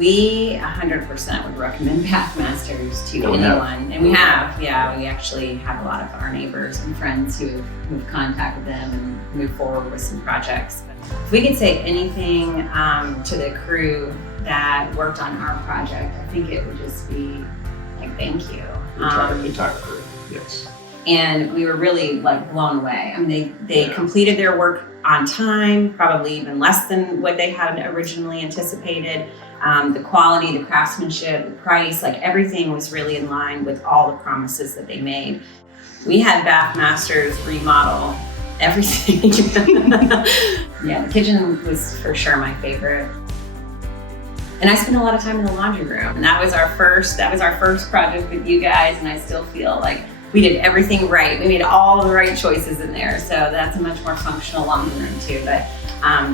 We 100% would recommend Bathmasters to anyone. And we have, yeah, we actually have a lot of our neighbors and friends who've contacted them and moved forward with some projects. But if we could say anything to the crew that worked on our project, I think it would just be like, thank you. The entire crew, yes. And we were really like blown away. I mean, they completed their work on time, probably even less than what they had originally anticipated. The quality, the craftsmanship, the price, like everything was really in line with all the promises that they made. We had Bathmasters remodel everything. Yeah, the kitchen was for sure my favorite. And I spent a lot of time in the laundry room, and that was our first project with you guys, and I still feel like we did everything right. We made all the right choices in there, so that's a much more functional laundry room too. But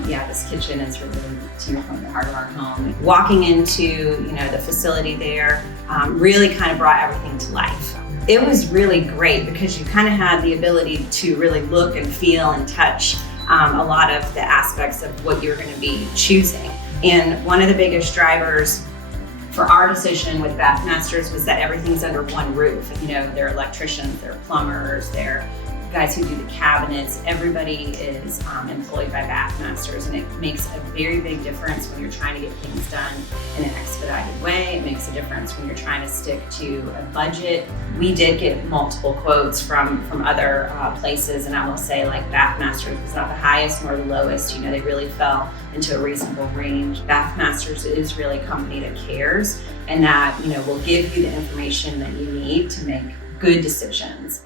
yeah, this kitchen is really, to your point, the heart of our home. Walking into the facility there really kind of brought everything to life. It was really great because you kind of had the ability to really look and feel and touch a lot of the aspects of what you're going to be choosing. And one of the biggest drivers for our decision with Bathmasters was that everything's under one roof. They're electricians, they're plumbers, they're guys who do the cabinets. Everybody is employed by Bathmasters, and it makes a very big difference when you're trying to get things done in an expedited way. It makes a difference when you're trying to stick to a budget. We did get multiple quotes from other places, and I will say, like, Bathmasters was not the highest nor the lowest. They really fell into a reasonable range. Bathmasters is really a company that cares and that will give you the information that you need to make good decisions.